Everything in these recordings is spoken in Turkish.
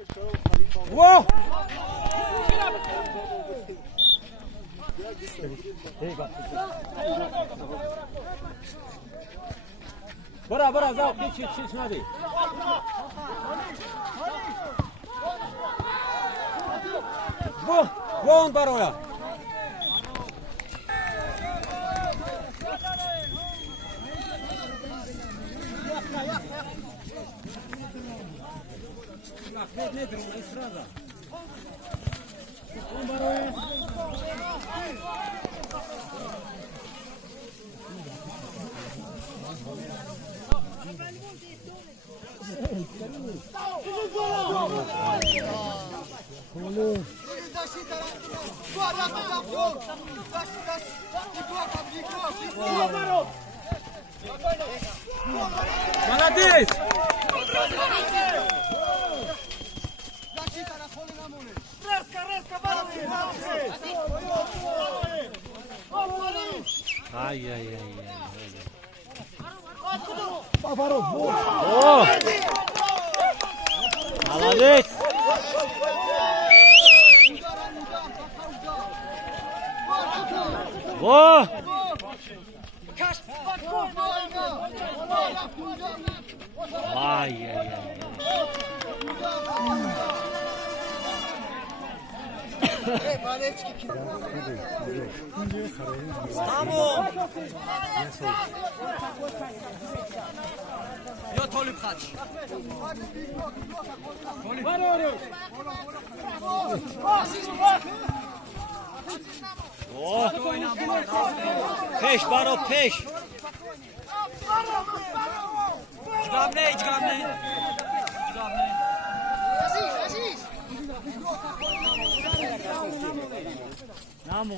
Wow! برا زاو چیچ ندی وون برایا не дрон сразу вон برایا Молодец! Ай-яй-яй. О! Молодец! О! Ай-яй-яй. Vamos! Yo toli pchać. O! Peş baro peş. Dźgamy. Namo.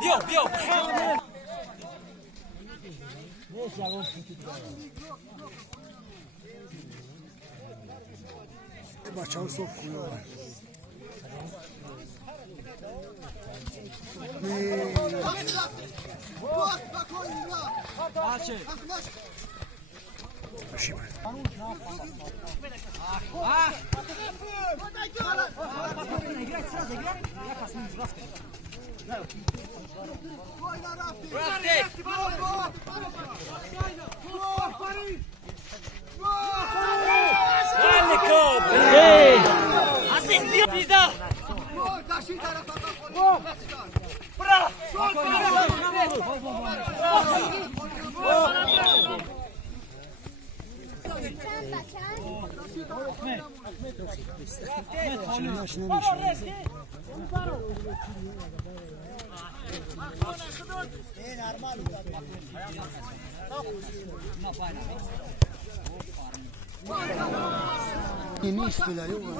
Bio. Bachar o soco. Inizio da Juve.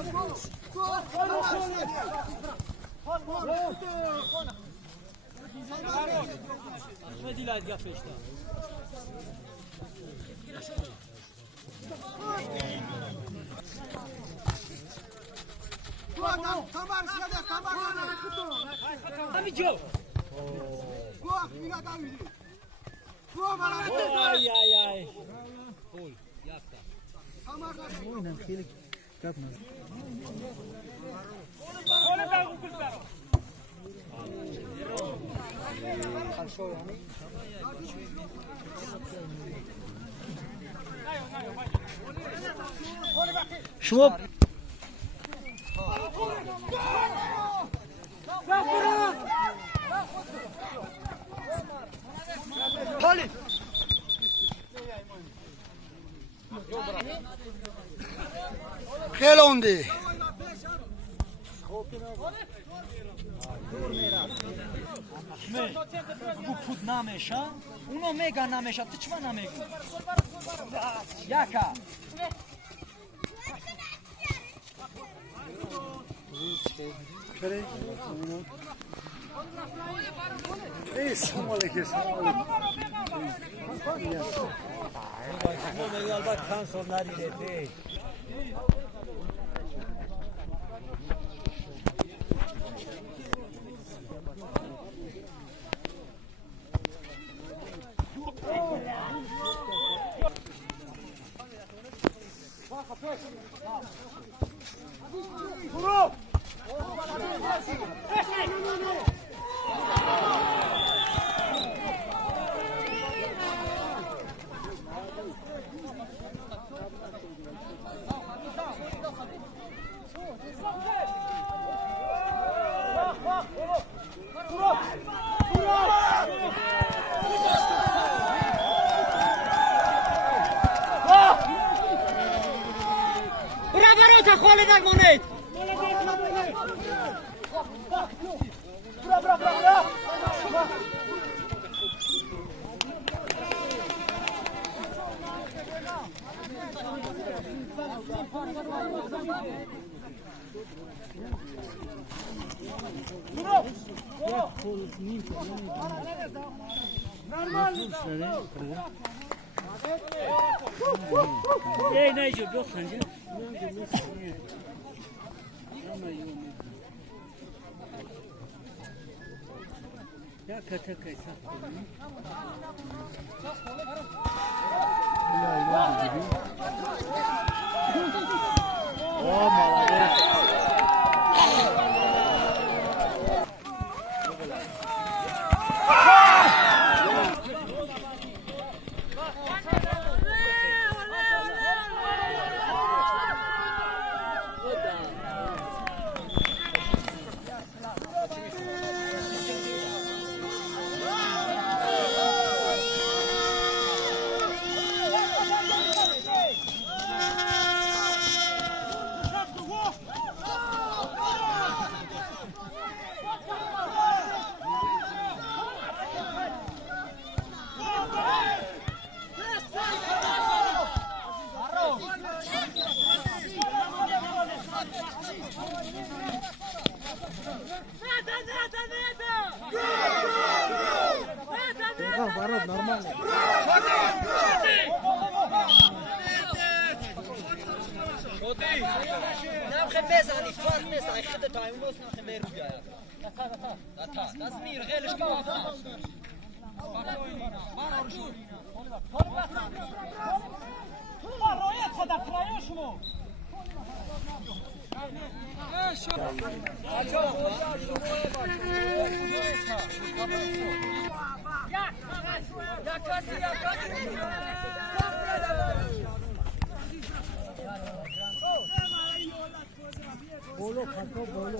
Vedi là il gaffetta. Amico. Ay. Gol. Yaptı. Oynan خیلی گپ نه. شما Hadi. خیلی Put nameša, uno mega nameša, ty čma namegu. Jaka? Selamun aleyküm. Bak kansorlar ileri. Mole tak monet! Ey ne iş yok sence? Ya kötü kaysa. Oh, молодец. Ворот нормально. ناخذ ميزاني فرق ميزاني خد تايم ونص ناخذ ميرو جاي das mir gelish kaf رويت خد ترايو شنو Bolo, kato, bolo.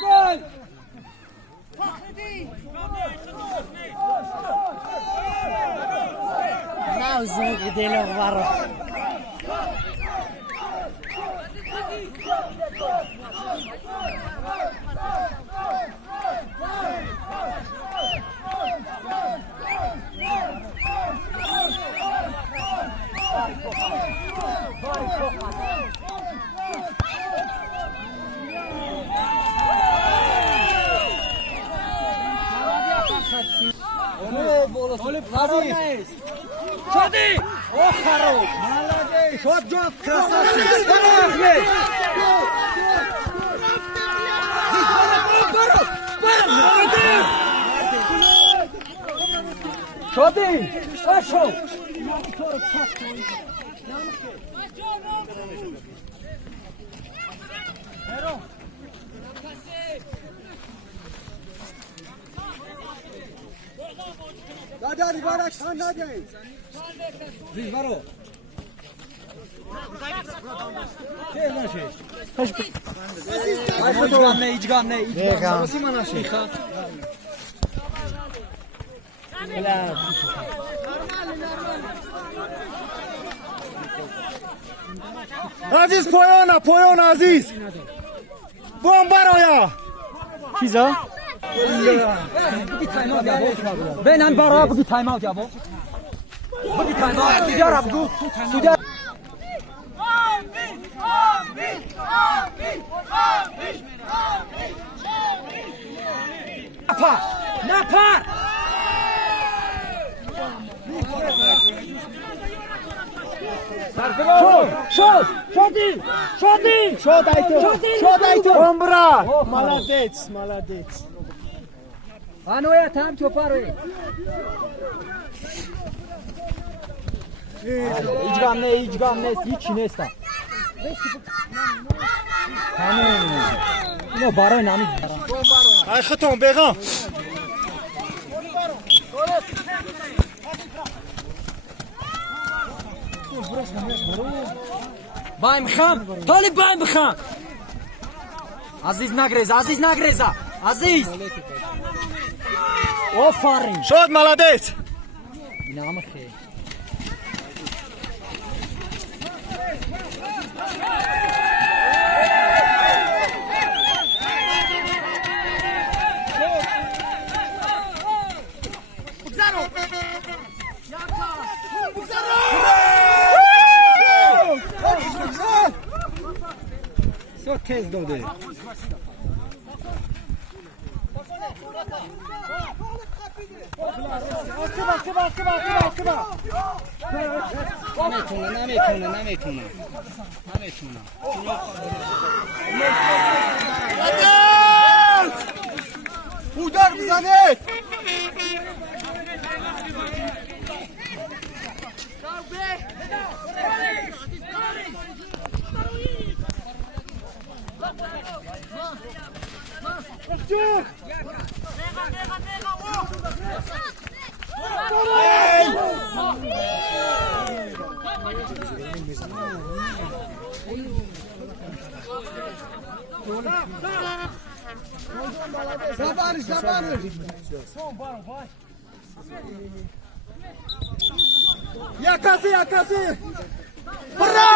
Gol! Nazım gidelim var. Шоди! Ох, хорош! Молодец. Вот Джон, красавчик. Шоди! Пошел! Hadi Barak sen hadi. Варо! İcgamne. Aziz poyona Aziz. Bombaroya. Kiza? Bugün time out yabo. Ben bara bugün time out yabo. Bugün time out. Sudyar abdu. Sudyar. Napar. Şodaytı. Bombra. Молодец. Ano ya tam çopar. İcgamne. Hiç nesta. Tamam. No Baron nami. Ay xaton beğen. Baim kham. Talib baim kham. Aziz nagreza. Aziz. Ofarin. Şot молодец. İnanamı xey. Çok tez doğdu. نمیتونه Udar بزنید. Zabanış. Yakası. Bra.